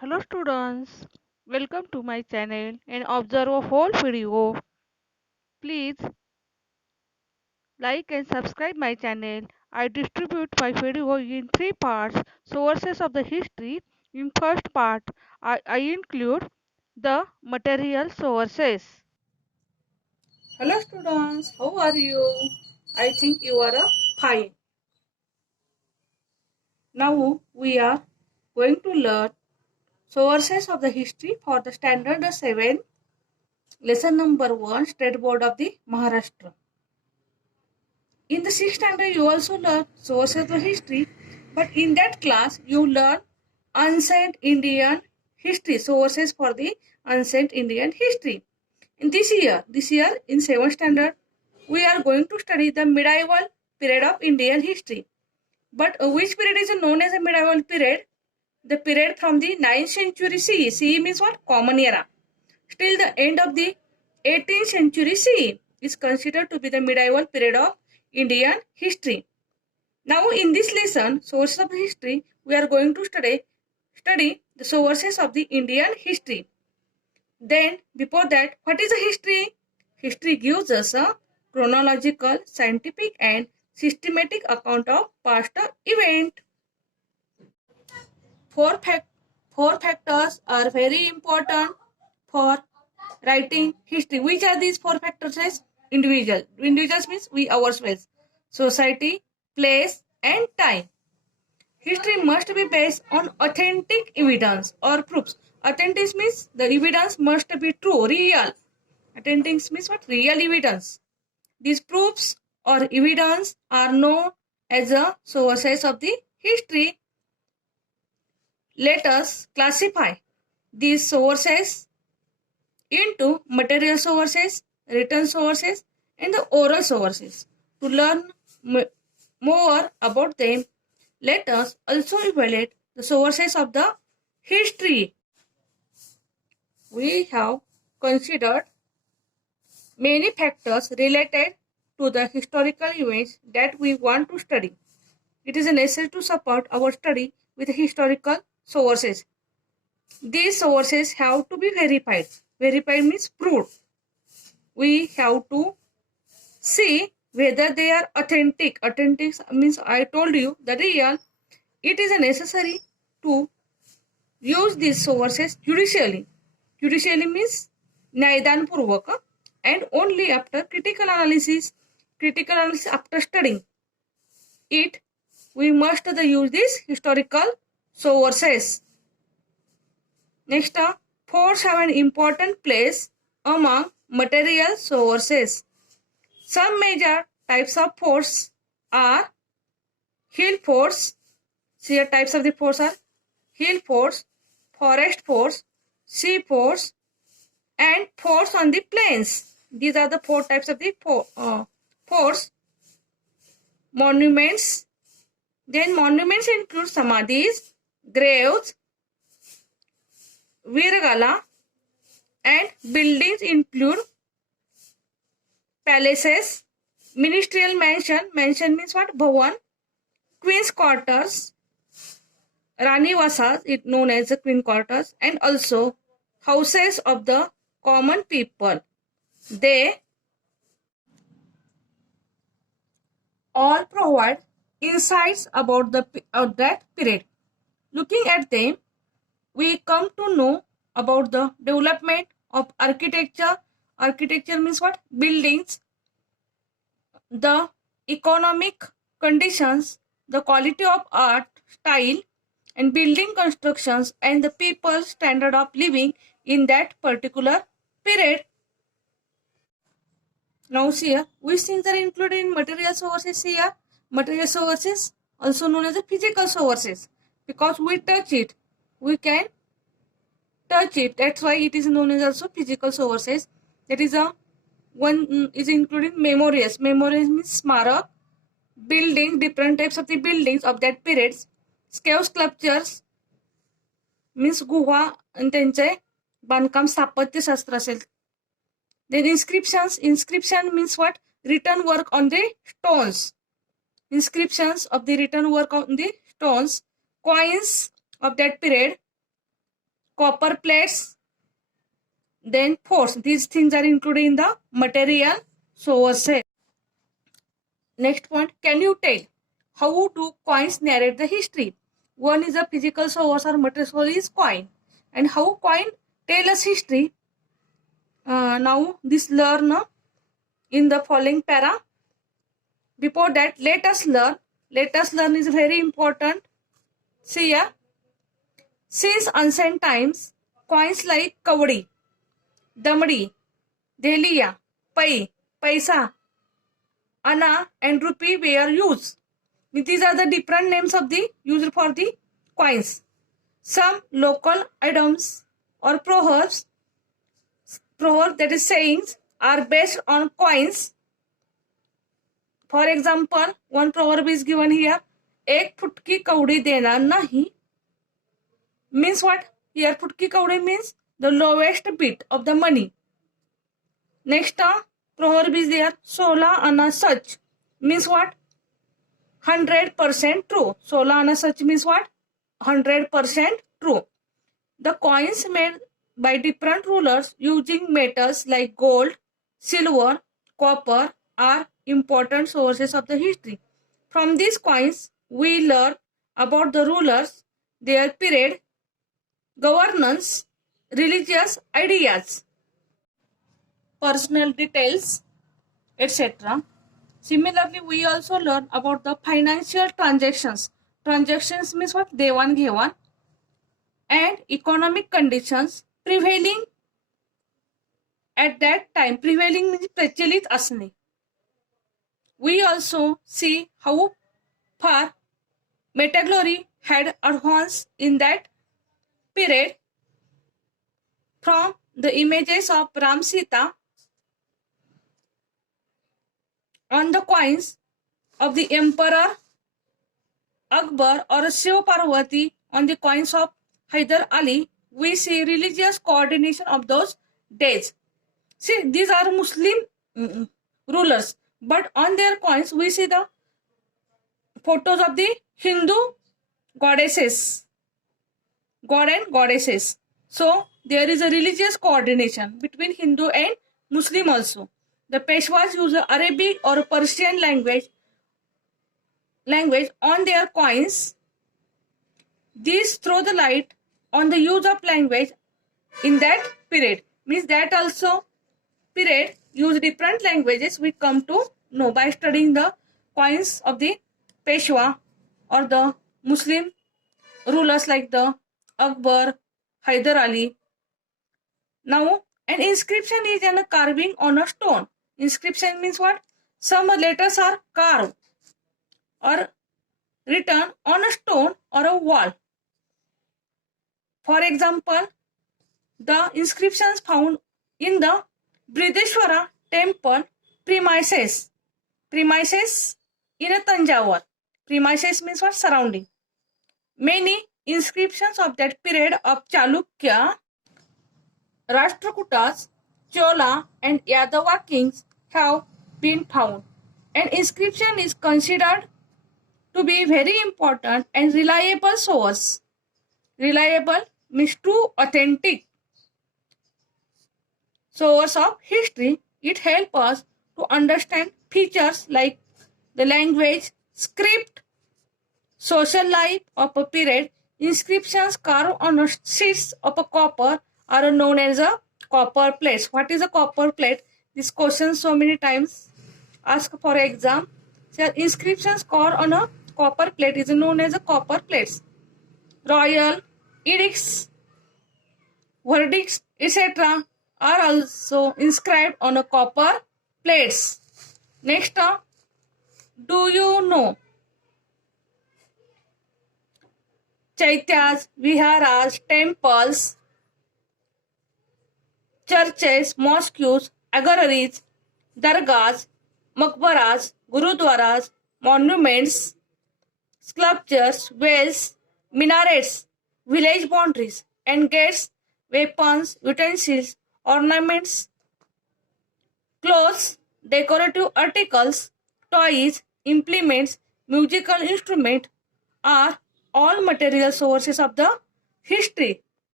Hello students, welcome to my channel and observe a whole video. Please like and subscribe my channel. I distribute my video in three parts. Sources of the history. In first part, I include the material sources. Hello students, how are you? I think you are fine. Now we are going to learn sources of the history for the standard 7, lesson number 1, State Board of the Maharashtra. In the 6th standard you also learn sources of the history, but in that class you learn ancient Indian history, sources for the ancient Indian history. In this year in 7th standard, we are going to study the medieval period of Indian history. But which period is known as a medieval period? The period from the 9th century CE. CE means what? Common era. Till the end of the 18th century CE is considered to be the medieval period of Indian history. Now in this lesson, sources of history, we are going to study the sources of the Indian history. Then before that, what is a history? History gives us a chronological, scientific and systematic account of past event. Four, fac- Four factors are very important for writing history. Which are these four factors? Is individual. Individuals means we ourselves. Society, place and time. History must be based on authentic evidence or proofs. Authentic means the evidence must be true, real. Authentic means what? Real evidence. These proofs or evidence are known as the sources of the history. Let us classify these sources into material sources, written sources, and the oral sources. To learn more about them, let us also evaluate the sources of the history. We have considered many factors related to the historical events that we want to study. It is necessary to support our study with historical sources. These sources have to be verified. Verified means proved. We have to see whether they are authentic. Authentic means I told you the real. It is necessary to use these sources judicially. Judicially means न्यायदानपूर्वक and only after critical analysis after studying it, we must use these historical sources. Next, forts have an important place among material sources. Some major types of forts are hill forts. See, the types of the forts are hill forts, forest forts, sea forts, and forts on the plains. These are the four types of the forts. Monuments. Then monuments include samadhis, graves, virgala, and buildings include palaces, ministerial mansion. Mansion means what? Bhavan. Queen's quarters, Rani Vasas, it known as the Queen quarters, and also houses of the common people. They all provide insights about that period. Looking at them, we come to know about the development of architecture. Architecture means what? Buildings, the economic conditions, the quality of art, style, and building constructions, and the people's standard of living in that particular period. Now see here, which things are included in material sources here? Material sources, also known as the physical sources, because we touch it, we can touch it. That's why it is known as also physical sources. That is a one is including memorials. Memorials means smarak, building, different types of the buildings of that periods. Cave sculptures means गुहा आणि त्यांचे बांधकाम स्थापत्यशास्त्र असेल. Then inscriptions. Inscription means what? Written work on the stones. Inscriptions of the written work on the stones. Coins of that period. copper plates, then forts. These things are included in the material sources. Next point, can you tell how do coins narrate the history? One is a physical source or material source is coin. And how coin tell us history? Now this learn in the following para. Before that, let us learn. Let us learn is very important. See here. Since ancient times, coins like kavadi, damdi, dehliya, pai, paisa, Anna and rupee were used. These are the different names of the used for the coins. Some local items or proverbs that is sayings are based on coins. For example, one proverb is given here. एक फुटकी कवडी देना नहीं. Means what? Here फुटकी कवडी means the lowest bit of the money. Next proverb is there. 16 आना सच means what? 100% true. 16 आना सच means what? 100% true. The coins made by different rulers using metals like gold, silver, copper are important sources of the history. From these coins, we learn about the rulers, their period, governance, religious ideas, personal details, etc. Similarly, we also learn about the financial transactions. Transactions means what? देवाण-घेवाण. And economic conditions prevailing at that time. Prevailing means प्रचलित असणे. We also see how far metallurgy had advanced in that period. From the images of Ram Sita on the coins of the Emperor Akbar or Shiv Parvati on the coins of Hyder Ali, we see religious coordination of those days. See, these are Muslim rulers, but on their coins we see the photos of the Hindu goddesses, god and goddesses. So there is a religious coordination between Hindu and Muslim also. The Peshwas use Arabic or Persian language on their coins. These throw the light on the use of language in that period. Means that also period use different languages we come to know by studying the coins of the Peshwa or the Muslim rulers like the Akbar, Hyder Ali. Now, an inscription is a carving on a stone. Inscription means what? Some letters are carved or written on a stone or a wall. For example, the inscriptions found in the Brideshwara temple premises. Premises in a Tanjavur. Premises means what? Surrounding. Many inscriptions of that period of Chalukya, Rashtrakutas, Chola and Yadava kings have been found. An inscription is considered to be very important and reliable source. Reliable means true, authentic source of history. It helps us to understand features like the language, script, social life of a period. Inscriptions carved on sheets of a copper are known as a copper plates. What is a copper plate? This question so many times asked for exam. So inscriptions carved on a copper plate is known as a copper plates. Royal edicts, verdicts, etc. are also inscribed on a copper plates. Next, do you know Chaityas, Viharas, temples, churches, mosques, agoras, dargahs, maqbaras, gurudwaras, monuments, sculptures, wells, minarets, village boundaries, and gates, weapons, utensils, ornaments, clothes, decorative articles, toys, implements, musical instruments are all material sources of the history.